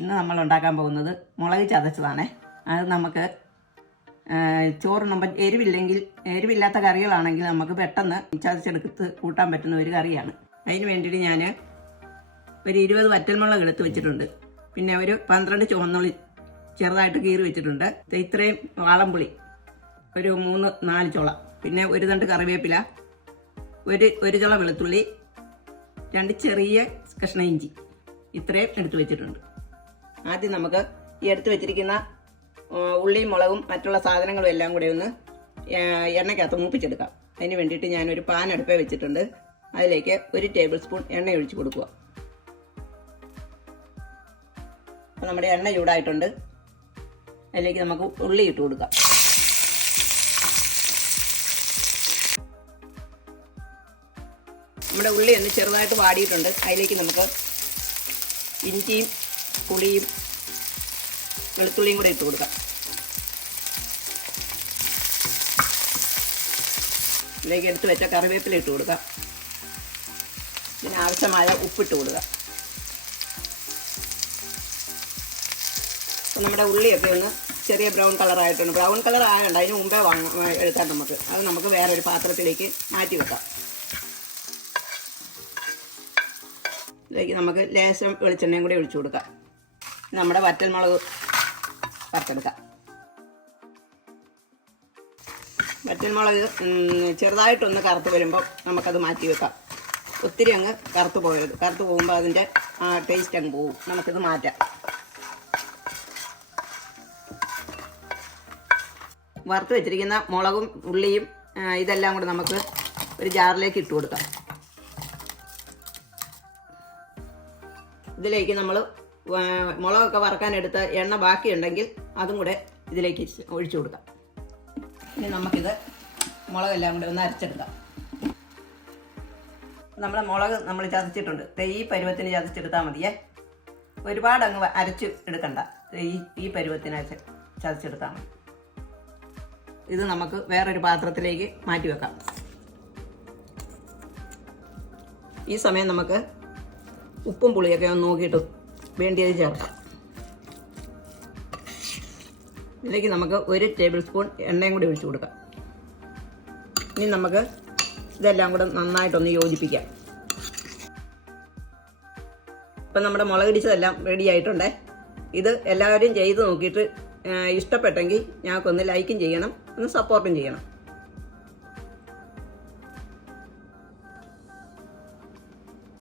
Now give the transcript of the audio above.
ഇന്ന് നമ്മൾ ഉണ്ടാക്കാൻ പോകുന്നത് മുളക് ചതച്ചതാണേ. അത് നമുക്ക് ചോറുണ്ണുമ്പോൾ എരിവില്ലാത്ത കറികളാണെങ്കിൽ നമുക്ക് പെട്ടെന്ന് ചതച്ചെടുത്ത് കൂട്ടാൻ പറ്റുന്ന ഒരു കറിയാണ്. അതിന് വേണ്ടിയിട്ട് ഞാൻ ഒരു 20 വറ്റൽമുളക് എടുത്ത് വെച്ചിട്ടുണ്ട്. പിന്നെ ഒരു 12 ചുവന്നുള്ളി ചെറുതായിട്ട് കീറി വെച്ചിട്ടുണ്ട്. ഇത്രയും വാളംപുളി ഒരു 3-4 ചുള, പിന്നെ ഒരു തണ്ട് കറിവേപ്പില, ഒരു ചുള വെളുത്തുള്ളി, 2 ചെറിയ കഷ്ണം ഇഞ്ചി, ഇത്രയും എടുത്ത് വെച്ചിട്ടുണ്ട്. ആദ്യം നമുക്ക് ഈ എടുത്ത് വെച്ചിരിക്കുന്ന ഉള്ളിയും മുളകും മറ്റുള്ള സാധനങ്ങളും എല്ലാം കൂടെ ഒന്ന് എണ്ണയ്ക്കകത്ത് മൂപ്പിച്ചെടുക്കാം. അതിന് വേണ്ടിയിട്ട് ഞാനൊരു പാൻ അടുപ്പേ വെച്ചിട്ടുണ്ട്. അതിലേക്ക് 1 ടേബിൾ സ്പൂൺ എണ്ണ ഒഴിച്ച് കൊടുക്കുക. അപ്പോൾ നമ്മുടെ എണ്ണ ചൂടായിട്ടുണ്ട്. അതിലേക്ക് നമുക്ക് ഉള്ളി ഇട്ട് കൊടുക്കാം. നമ്മുടെ ഉള്ളി ഒന്ന് ചെറുതായിട്ട് വാടിയിട്ടുണ്ട്. അതിലേക്ക് നമുക്ക് ഇഞ്ചിയും പുളിയും വെളുത്തുള്ളിയും കൂടെ ഇട്ട് കൊടുക്കാം. ഇതിലേക്ക് എടുത്ത് വെച്ച കറിവേപ്പില ഇട്ട് കൊടുക്കാം. പിന്നെ ആവശ്യമായ ഉപ്പിട്ട് കൊടുക്കുക. അപ്പോൾ നമ്മുടെ ഉള്ളിയൊക്കെ ഒന്ന് ചെറിയ ബ്രൗൺ കളറായിട്ടുണ്ട്. ബ്രൗൺ കളർ ആയതുകൊണ്ട് അതിന് മുമ്പേ എടുക്കാം നമുക്ക്. അത് നമുക്ക് വേറൊരു പാത്രത്തിലേക്ക് മാറ്റി വെക്കാം. ഇതിലേക്ക് നമുക്ക് ലേശം വെളിച്ചെണ്ണയും കൂടി ഒഴിച്ചു കൊടുക്കാം. നമ്മുടെ വറ്റൽമുളക് വറുത്തെടുക്കാം. വറ്റൽമുളക് ചെറുതായിട്ടൊന്ന് കറുത്ത് വരുമ്പോൾ നമുക്കത് മാറ്റി വെക്കാം. ഒത്തിരി അങ്ങ് കറുത്ത് പോകരുത്. കറുത്ത് പോകുമ്പോൾ അതിൻ്റെ ടേസ്റ്റ് അങ്ങ് പോകും. നമുക്കിത് മാറ്റാം. വറുത്ത് വെച്ചിരിക്കുന്ന മുളകും ഉള്ളിയും ഇതെല്ലാം കൂടെ നമുക്ക് ഒരു ജാറിലേക്ക് ഇട്ട് കൊടുക്കാം. ഇതിലേക്ക് നമ്മൾ മുളകൊക്കെ വറുക്കാനെടുത്ത എണ്ണ ബാക്കിയുണ്ടെങ്കിൽ അതും കൂടെ ഇതിലേക്ക് ഒഴിച്ചു കൊടുക്കാം. ഇനി നമുക്കിത് മുളകെല്ലാം കൂടെ ഒന്ന് അരച്ചെടുക്കാം. നമ്മുടെ മുളക് നമ്മൾ ചതച്ചിട്ടുണ്ട്. ഈ പരുവത്തിന് ചതച്ചെടുത്താൽ മതിയേ. ഒരുപാട് അങ്ങ് അരച്ച് എടുക്കണ്ട. ഈ പരുവത്തിന് ചതച്ചെടുത്താൽ മതി. ഇത് നമുക്ക് വേറൊരു പാത്രത്തിലേക്ക് മാറ്റി വെക്കാം. ഈ സമയം നമുക്ക് ഉപ്പും പുളിയൊക്കെ ഒന്ന് നോക്കിയിട്ട് വേണ്ടിയത് ചേർക്കാം. ഇതിലേക്ക് നമുക്ക് 1 ടേബിൾ സ്പൂൺ എണ്ണയും കൂടി ഒഴിച്ചു കൊടുക്കാം. ഇനി നമുക്ക് ഇതെല്ലാം കൂടെ നന്നായിട്ടൊന്ന് യോജിപ്പിക്കാം. ഇപ്പം നമ്മുടെ മുളകിടിച്ചതെല്ലാം റെഡി ആയിട്ടുണ്ടേ. ഇത് എല്ലാവരും ചെയ്ത് നോക്കിയിട്ട് ഇഷ്ടപ്പെട്ടെങ്കിൽ ഞങ്ങൾക്കൊന്ന് ലൈക്കും ചെയ്യണം, ഒന്ന് സപ്പോർട്ടും ചെയ്യണം.